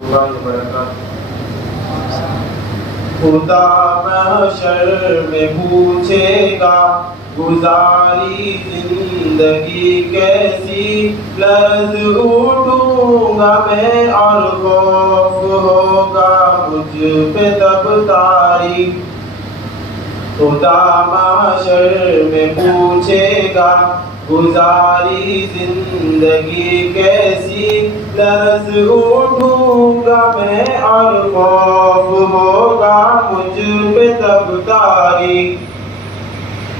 اللہ وبرکاتہ۔ خدا محشر میں پوچھے گا گزاری زندگی کیسی، لرز اٹھوں گا میں اور خوف ہوگا مجھ پہ تب تاری۔ خدا محشر میں پوچھے گا گزاری زندگی کیسی، لرز اٹھوں گا میں اور خوف ہوگا مجھ پہ تب تاری۔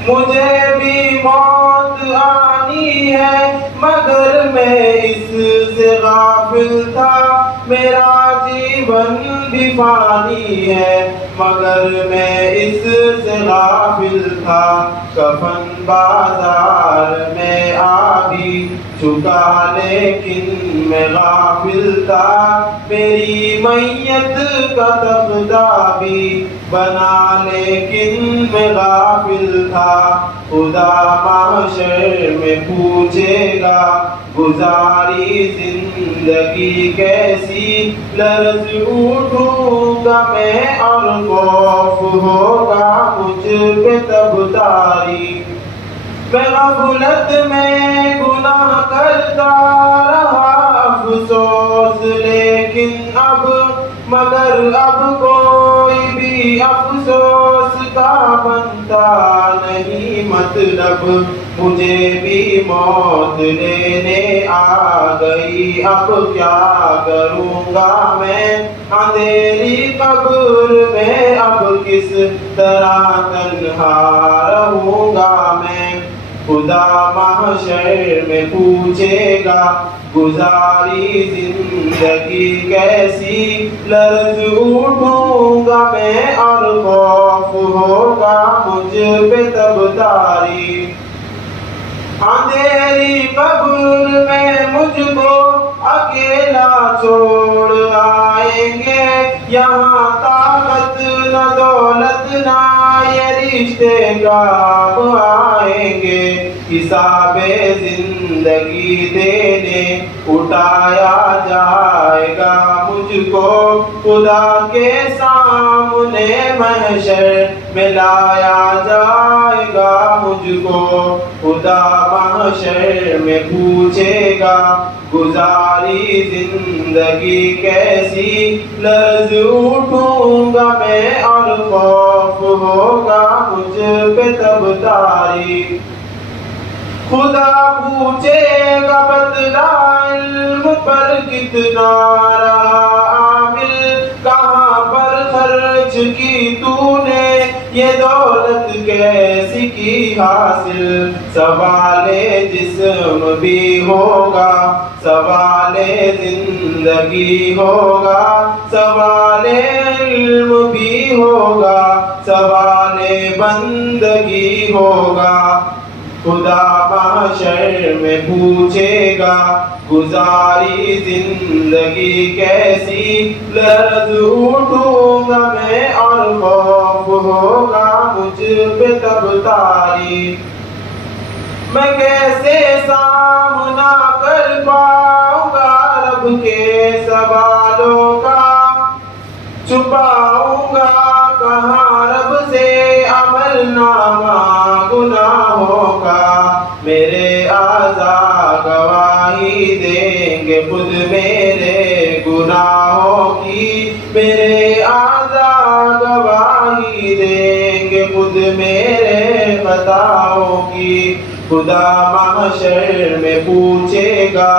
مجھے بھی موت آنی ہے مگر میں اس سے غافل تھا، میرا جیون بھی فانی ہے مگر میں اس سے غافل تھا۔ کفن بازار میں آ بھی چکا لیکن میں غافل تھا، میری میت کا تختہ بھی بنا لیکن میں غافل تھا۔ خدا محشر میں پوچھے گا گزاری زندگی کیسی، لرز اٹھوں گا میں اور خوف ہوگا مجھ پہ تب تاری۔ میں غفلت میں گناہ کرتا رہا افسوس لیکن اب، مگر اب کوئی بھی افسوس کا بنتا نہیں مطلب، مجھے بھی موت لینے آ گئی اب کیا کروں گا میں، اندھیری قبر میں اب کس طرح تنہا رہوں گا میں۔ خدا محشر میں پوچھے گا گزاری زندگی کیسی، لرز اٹھوں گا میں اور خوف ہوگا مجھ پہ تب تاری۔ اندھیری قبر میں مجھ کو اکیلا چھوڑ آئیں گے، یہاں طاقت نہ دولت نہ یہ رشتے کام آئیں گے۔ حساب زندگی دینے اٹھایا جائے گا مجھ کو، خدا کے سامنے محشر میں لایا جائے گا مجھ کو۔ خدا محشر میں پوچھے گا گزاری زندگی کیسی، لرز اٹھوں گا میں اور خوف ہوگا مجھ پہ تب تاری۔ خدا پوچھے گا بدلہ علم پر کتنا رہا عامل، کہاں پر خرچ کی تو نے یہ دولت کیسی کی حاصل۔ سوال جسم بھی ہوگا سوال زندگی ہوگا، سوال علم بھی ہوگا سوال بندگی ہوگا۔ خدا محشر میں پوچھے گا گزاری زندگی کیسی، لرز اٹھوں گا میں اور خوف ہوگا مجھ پہ تب تاری۔ میں کیسے سامنا کر پاؤں گا رب کے سوالوں کا، چھپاؤں گا کہاں رب سے عمل نامہ گناہوں کا۔ میرے اعضاء گواہی دیں گے خود میرے گناہوں کی، میرے اعضاء گواہی دیں گے خود میرے خطاؤں کی۔ خدا محشر میں پوچھے گا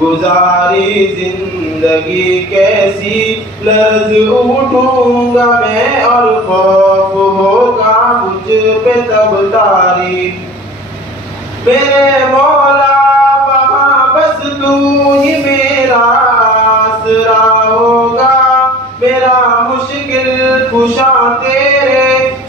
گزاری زندگی کیسی، لرز اٹھوں گا میں اور خوف ہوگا مجھ پہ تب تاری۔ میرے مولا وہاں بس تو ہی میرا آسرا ہوگا، میرا مشکل کشا تیرے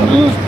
Mm.